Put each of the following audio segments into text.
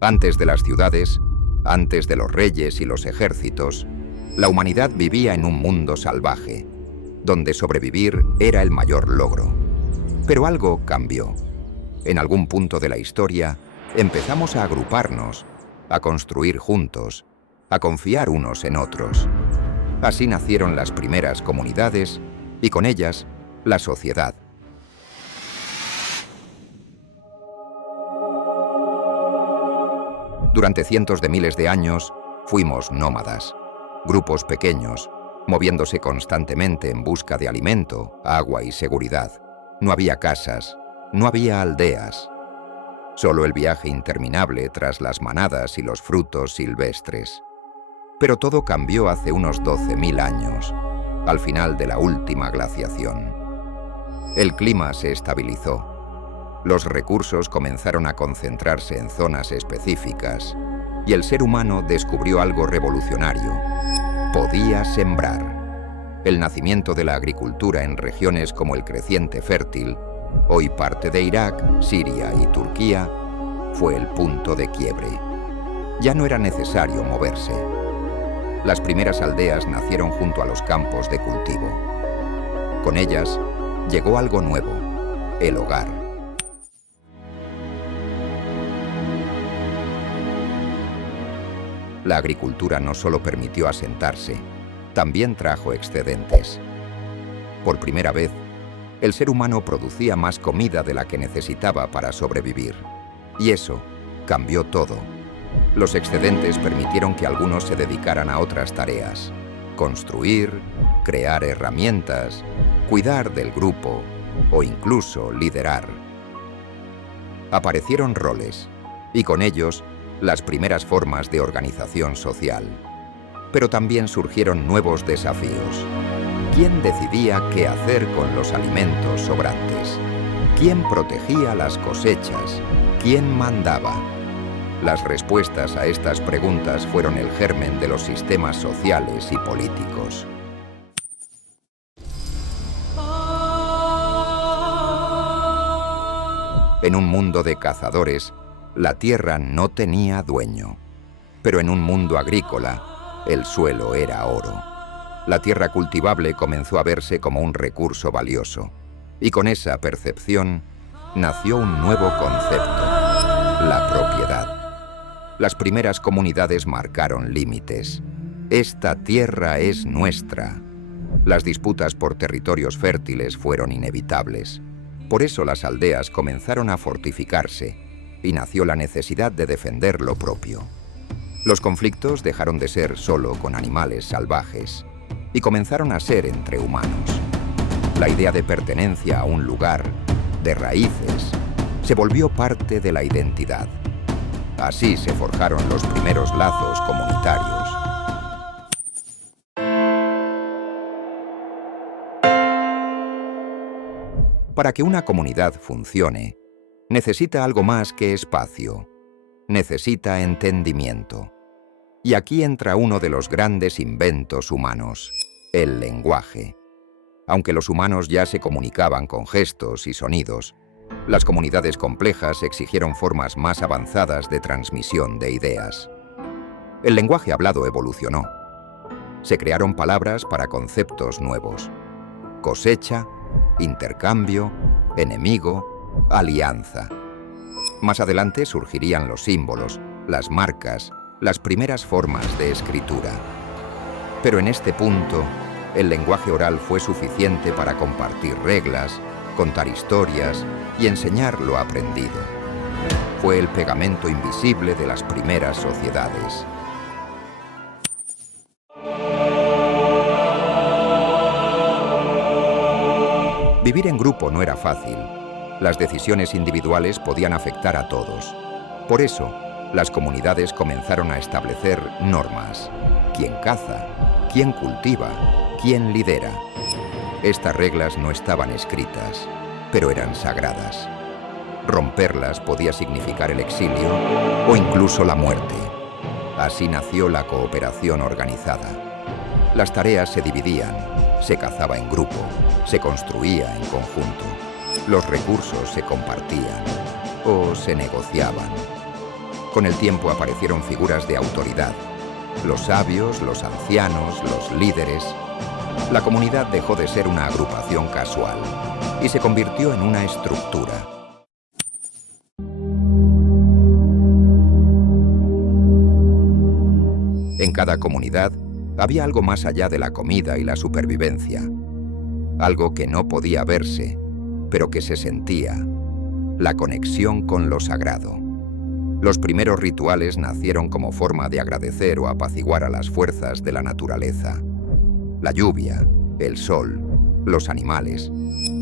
Antes de las ciudades, antes de los reyes y los ejércitos, la humanidad vivía en un mundo salvaje, donde sobrevivir era el mayor logro. Pero algo cambió. En algún punto de la historia, empezamos a agruparnos, a construir juntos, a confiar unos en otros. Así nacieron las primeras comunidades y con ellas, la sociedad. Durante cientos de miles de años, fuimos nómadas, grupos pequeños, moviéndose constantemente en busca de alimento, agua y seguridad. No había casas, no había aldeas. Solo el viaje interminable tras las manadas y los frutos silvestres. Pero todo cambió hace unos 12.000 años, al final de la última glaciación. El clima se estabilizó. Los recursos comenzaron a concentrarse en zonas específicas y el ser humano descubrió algo revolucionario. Podía sembrar. El nacimiento de la agricultura en regiones como el Creciente Fértil, hoy parte de Irak, Siria y Turquía, fue el punto de quiebre. Ya no era necesario moverse. Las primeras aldeas nacieron junto a los campos de cultivo. Con ellas llegó algo nuevo, el hogar. La agricultura no solo permitió asentarse, también trajo excedentes. Por primera vez, el ser humano producía más comida de la que necesitaba para sobrevivir. Y eso cambió todo. Los excedentes permitieron que algunos se dedicaran a otras tareas: construir, crear herramientas, cuidar del grupo o incluso liderar. Aparecieron roles, y con ellos, las primeras formas de organización social. Pero también surgieron nuevos desafíos. ¿Quién decidía qué hacer con los alimentos sobrantes? ¿Quién protegía las cosechas? ¿Quién mandaba? Las respuestas a estas preguntas fueron el germen de los sistemas sociales y políticos. En un mundo de cazadores, la tierra no tenía dueño. Pero en un mundo agrícola, el suelo era oro. La tierra cultivable comenzó a verse como un recurso valioso. Y con esa percepción, nació un nuevo concepto: la propiedad. Las primeras comunidades marcaron límites. Esta tierra es nuestra. Las disputas por territorios fértiles fueron inevitables. Por eso las aldeas comenzaron a fortificarse y nació la necesidad de defender lo propio. Los conflictos dejaron de ser solo con animales salvajes y comenzaron a ser entre humanos. La idea de pertenencia a un lugar, de raíces, se volvió parte de la identidad. Así se forjaron los primeros lazos comunitarios. Para que una comunidad funcione, necesita algo más que espacio. Necesita entendimiento. Y aquí entra uno de los grandes inventos humanos: el lenguaje. Aunque los humanos ya se comunicaban con gestos y sonidos, las comunidades complejas exigieron formas más avanzadas de transmisión de ideas. El lenguaje hablado evolucionó. Se crearon palabras para conceptos nuevos: cosecha, intercambio, enemigo, alianza. Más adelante surgirían los símbolos, las marcas, las primeras formas de escritura. Pero en este punto, el lenguaje oral fue suficiente para compartir reglas, contar historias y enseñar lo aprendido. Fue el pegamento invisible de las primeras sociedades. Vivir en grupo no era fácil. Las decisiones individuales podían afectar a todos. Por eso, las comunidades comenzaron a establecer normas: quién caza, quién cultiva, quién lidera. Estas reglas no estaban escritas, pero eran sagradas. Romperlas podía significar el exilio o incluso la muerte. Así nació la cooperación organizada. Las tareas se dividían, se cazaba en grupo, se construía en conjunto. Los recursos se compartían o se negociaban. Con el tiempo aparecieron figuras de autoridad: los sabios, los ancianos, los líderes. La comunidad dejó de ser una agrupación casual y se convirtió en una estructura. En cada comunidad había algo más allá de la comida y la supervivencia, algo que no podía verse, pero que se sentía: la conexión con lo sagrado. Los primeros rituales nacieron como forma de agradecer o apaciguar a las fuerzas de la naturaleza. La lluvia, el sol, los animales,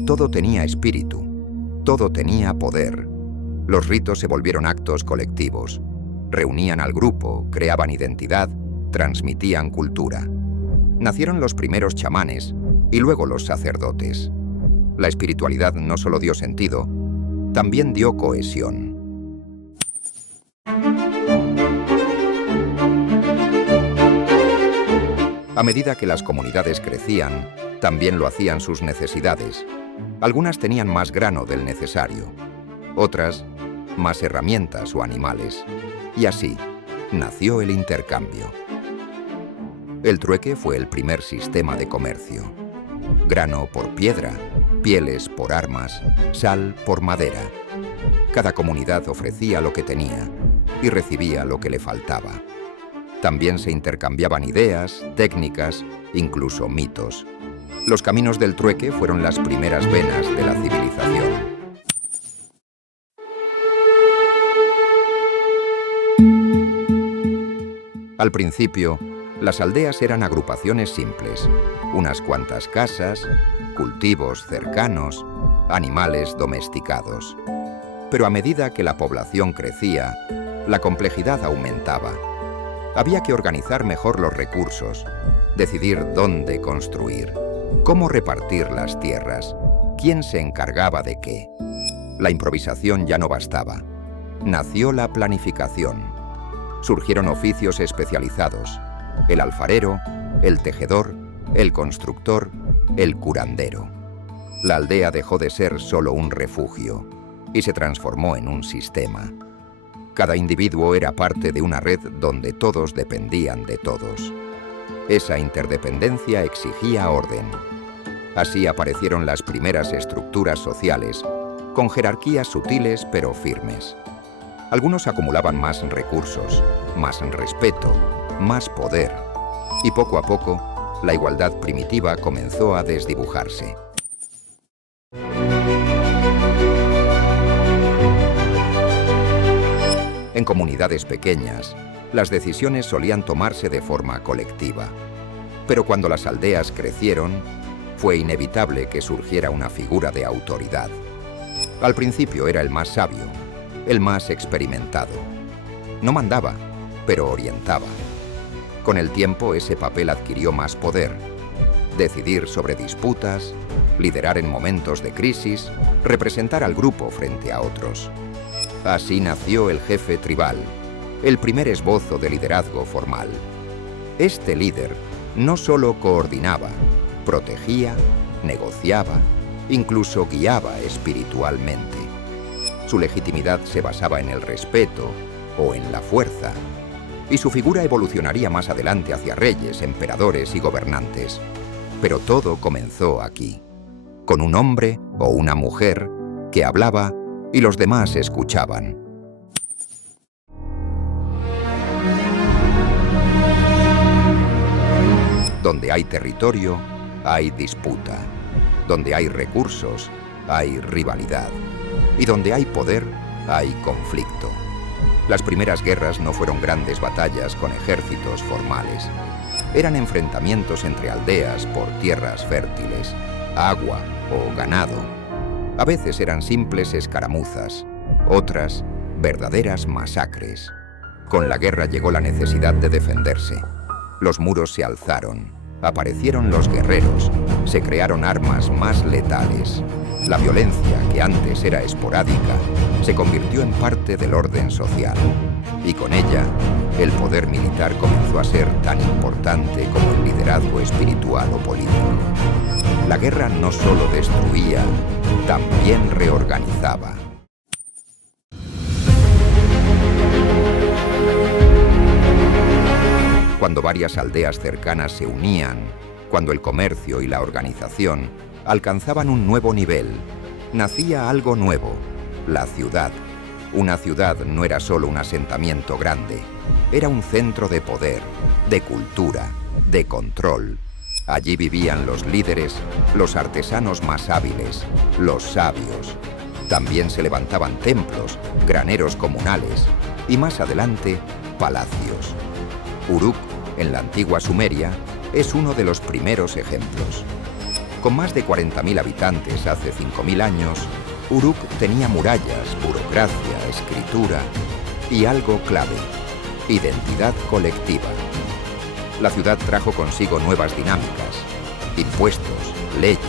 todo tenía espíritu, todo tenía poder. Los ritos se volvieron actos colectivos. Reunían al grupo, creaban identidad, transmitían cultura. Nacieron los primeros chamanes y luego los sacerdotes. La espiritualidad no solo dio sentido, también dio cohesión. A medida que las comunidades crecían, también lo hacían sus necesidades. Algunas tenían más grano del necesario, otras más herramientas o animales. Y así nació el intercambio. El trueque fue el primer sistema de comercio. Grano por piedra, pieles por armas, sal por madera. Cada comunidad ofrecía lo que tenía y recibía lo que le faltaba. También se intercambiaban ideas, técnicas, incluso mitos. Los caminos del trueque fueron las primeras venas de la civilización. Al principio, las aldeas eran agrupaciones simples: unas cuantas casas, cultivos cercanos, animales domesticados. Pero a medida que la población crecía, la complejidad aumentaba. Había que organizar mejor los recursos, decidir dónde construir, cómo repartir las tierras, quién se encargaba de qué. La improvisación ya no bastaba. Nació la planificación. Surgieron oficios especializados: el alfarero, el tejedor, el constructor, el curandero. La aldea dejó de ser solo un refugio y se transformó en un sistema. Cada individuo era parte de una red donde todos dependían de todos. Esa interdependencia exigía orden. Así aparecieron las primeras estructuras sociales, con jerarquías sutiles pero firmes. Algunos acumulaban más recursos, más respeto, más poder. Y poco a poco, la igualdad primitiva comenzó a desdibujarse. En comunidades pequeñas, las decisiones solían tomarse de forma colectiva. Pero cuando las aldeas crecieron, fue inevitable que surgiera una figura de autoridad. Al principio era el más sabio, el más experimentado. No mandaba, pero orientaba. Con el tiempo ese papel adquirió más poder: decidir sobre disputas, liderar en momentos de crisis, representar al grupo frente a otros. Así nació el jefe tribal, el primer esbozo de liderazgo formal. Este líder no solo coordinaba, protegía, negociaba, incluso guiaba espiritualmente. Su legitimidad se basaba en el respeto o en la fuerza, y su figura evolucionaría más adelante hacia reyes, emperadores y gobernantes. Pero todo comenzó aquí, con un hombre o una mujer que hablaba y los demás escuchaban. Donde hay territorio, hay disputa. Donde hay recursos, hay rivalidad. Y donde hay poder, hay conflicto. Las primeras guerras no fueron grandes batallas con ejércitos formales. Eran enfrentamientos entre aldeas por tierras fértiles, agua o ganado. A veces eran simples escaramuzas, otras verdaderas masacres. Con la guerra llegó la necesidad de defenderse. Los muros se alzaron, aparecieron los guerreros, se crearon armas más letales. La violencia, que antes era esporádica, se convirtió en parte del orden social. Y con ella, el poder militar comenzó a ser tan importante como el liderazgo espiritual o político. La guerra no solo destruía, también reorganizaba. cuando varias aldeas cercanas se unían, cuando el comercio y la organización alcanzaban un nuevo nivel, nacía algo nuevo, la ciudad. Una ciudad no era solo un asentamiento grande, era un centro de poder, de cultura, de control. Allí vivían los líderes, los artesanos más hábiles, los sabios. También se levantaban templos, graneros comunales y más adelante, palacios. Uruk, en la antigua Sumeria, es uno de los primeros ejemplos. Con más de 40.000 habitantes hace 5.000 años, Uruk tenía murallas, burocracia, escritura y algo clave, identidad colectiva. La ciudad trajo consigo nuevas dinámicas, impuestos, leyes,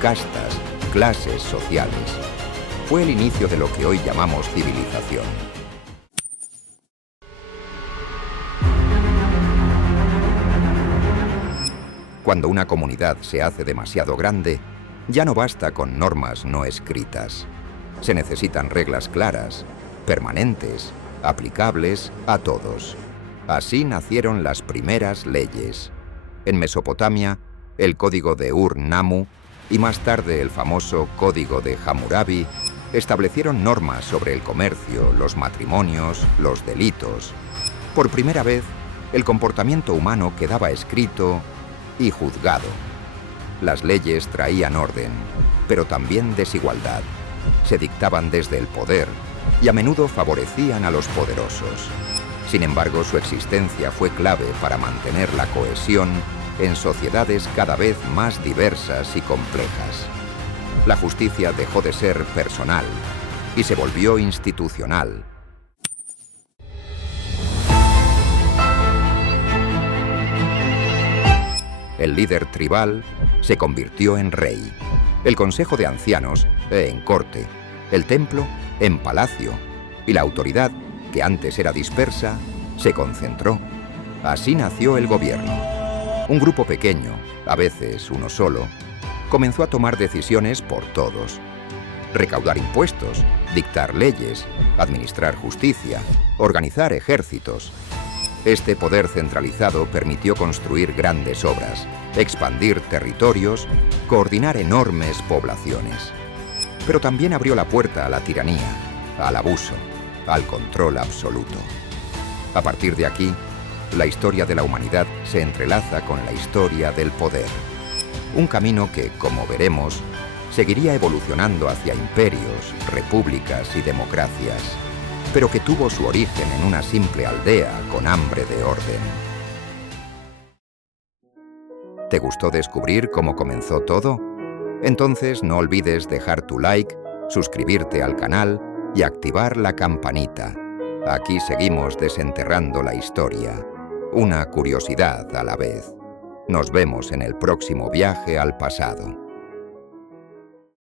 castas, clases sociales. Fue el inicio de lo que hoy llamamos civilización. Cuando una comunidad se hace demasiado grande, ya no basta con normas no escritas. Se necesitan reglas claras, permanentes, aplicables a todos. Así nacieron las primeras leyes. En Mesopotamia, el código de Ur-Nammu y más tarde el famoso código de Hammurabi establecieron normas sobre el comercio, los matrimonios, los delitos. Por primera vez, el comportamiento humano quedaba escrito y juzgado. Las leyes traían orden, pero también desigualdad. Se dictaban desde el poder y a menudo favorecían a los poderosos. Sin embargo, su existencia fue clave para mantener la cohesión en sociedades cada vez más diversas y complejas. La justicia dejó de ser personal y se volvió institucional. El líder tribal se convirtió en rey, el consejo de ancianos en corte, el templo en palacio y la autoridad, que antes era dispersa, se concentró. Así nació el gobierno. Un grupo pequeño, a veces uno solo, comenzó a tomar decisiones por todos. Recaudar impuestos, dictar leyes, administrar justicia, organizar ejércitos. Este poder centralizado permitió construir grandes obras, expandir territorios, coordinar enormes poblaciones. Pero también abrió la puerta a la tiranía, al abuso, al control absoluto. A partir de aquí, la historia de la humanidad se entrelaza con la historia del poder. Un camino que, como veremos, seguiría evolucionando hacia imperios, repúblicas y democracias, pero que tuvo su origen en una simple aldea con hambre de orden. ¿Te gustó descubrir cómo comenzó todo? Entonces no olvides dejar tu like, suscribirte al canal y activar la campanita. Aquí seguimos desenterrando la historia, una curiosidad a la vez. Nos vemos en el próximo viaje al pasado.